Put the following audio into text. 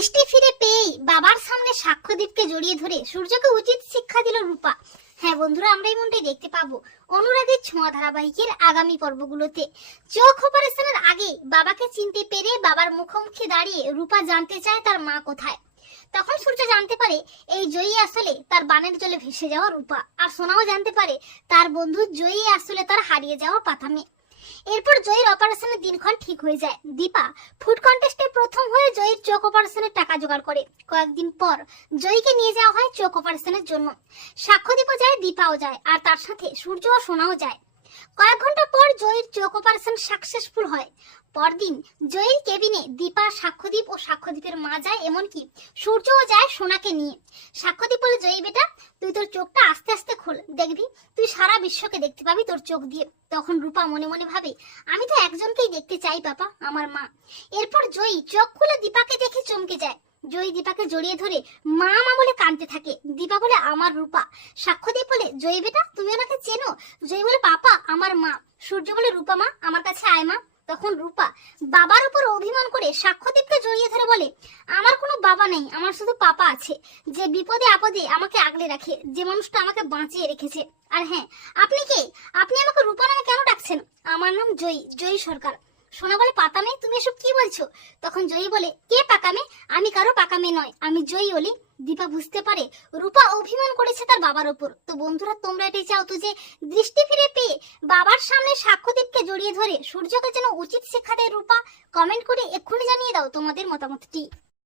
দৃষ্টি ফিরে পেয়েই বাবার সামনে সাক্ষ্যদীপকে জড়িয়ে ধরে সূর্যকে উচিত শিক্ষা দিল রূপা। হ্যাঁ বন্ধুরা, আমরা এই মনটাই দেখতে পাবো অনুরাগের ছোঁয়া ধারাবাহিকের আগামী পর্বগুলোতে। চোখ অপারেশনের আগে বাবাকে চিনতে পেরে বাবার মুখোমুখি দাঁড়িয়ে রূপা জানতে চায় তার মা কোথায়। তখন সূর্য জানতে পারে এই জয়ী আসলে তার বানের জলে ভেসে যাওয়া রূপা। আর সোনাও জানতে পারে তার বন্ধু জয়ী আসলে তার হারিয়ে যাওয়া পাথামে এরপর জয়ীর অপারেশনের দিনক্ষণ ঠিক হয়ে যায়। দীপা ফুড কন্টেস্টে প্রথম হয়ে জয়ীর চোখ অপারেশনের টাকা জোগাড় করে। কয়েকদিন পর জয়ীকে নিয়ে যাওয়া হয় চোখ অপারেশনের জন্য। সাক্ষ্য দীপও যায়, দীপাও যায়, আর তার সাথে সূর্য ও সোনাও যায়। কয়েক ঘণ্টা পর চোখ অপারেশন সাকসেসফুল হয়। পরদিন কেবিনে দীপা সাক্ষ্যদীপ ও মা যায় এমনকি সূর্যও যায় সোনাকে নিয়ে। বলে, জয়ী বেটা, তুই তোর চোখটা আস্তে আস্তে খোল। দেখবি, তুই সারা বিশ্বকে দেখতে পাবি তোর চোখ দিয়ে। তখন রূপা মনে মনে ভাবে, আমি তো একজনকেই দেখতে চাই বাবা আমার মা। এরপর জয়ী চোখ খুলে দীপাকে দেখে চমকে যায়। জয়ী দীপাকে জড়িয়ে ধরে মা মা বলে কাঁদতে থাকে। দীপা বলে, আমার রূপা। সাক্ষ্যদীপ বলে, জয়ী বেটা, তুমি ওনাকে চেনো? জয়ী বলে, পাপা, আমার মা। সূর্য বলে, রূপা মা, আমার কাছে আয় মা। তখন রূপা বাবার উপর অভিমান করে সাক্ষ্যদীপকে জড়িয়ে ধরে বলে, আমার কোনো বাবা নেই, আমার শুধু পাপা আছে। যে বিপদে আপদে আমাকে আগলে রাখে, যে মানুষটা আমাকে বাঁচিয়ে রেখেছে। আর হ্যাঁ আপনি কে? আপনি আমাকে রূপা নামে কেন ডাকছেন? আমার নাম জয়ী জয়ী সরকার। সোনা বলে পাকামে তুমি এসব কি বলছো? তখন জয়ী বলে, কে পাকামে আমি কারও পাকামে নয়। আমি জয়ী অলি। দীপা বুঝতে পারে, রূপা অভিমান করেছে তার বাবার উপর। তো বন্ধুরা, তোমরা এটাই চাও তো যে দৃষ্টি ফিরে পেয়ে বাবার সামনে সাক্ষ্যদীপকে জড়িয়ে ধরে সূর্যকে যেন উচিত শিক্ষা দেয় রূপা কমেন্ট করে এক্ষুনি জানিয়ে দাও তোমাদের মতামতটি।